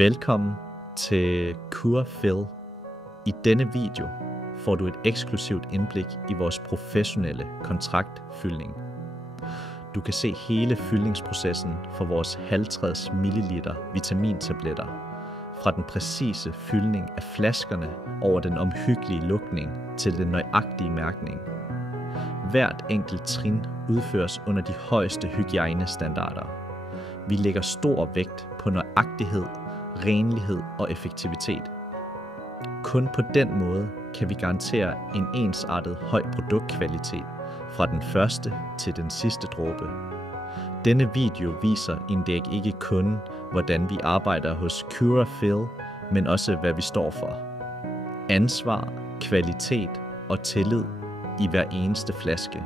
Velkommen til CuraFill. I denne video får du et eksklusivt indblik i vores professionelle kontraktfyldning. Du kan se hele fyldningsprocessen for vores 50 ml vitamintabletter, fra den præcise fyldning af flaskerne over den omhyggelige lukning til den nøjagtige mærkning. Hvert enkelt trin udføres under de højeste hygiejnestandarder. Vi lægger stor vægt på nøjagtighed, renlighed og effektivitet. Kun på den måde kan vi garantere en ensartet høj produktkvalitet fra den første til den sidste dråbe. Denne video viser indæg ikke kun, hvordan vi arbejder hos CuraFill, men også hvad vi står for. Ansvar, kvalitet og tillid i hver eneste flaske.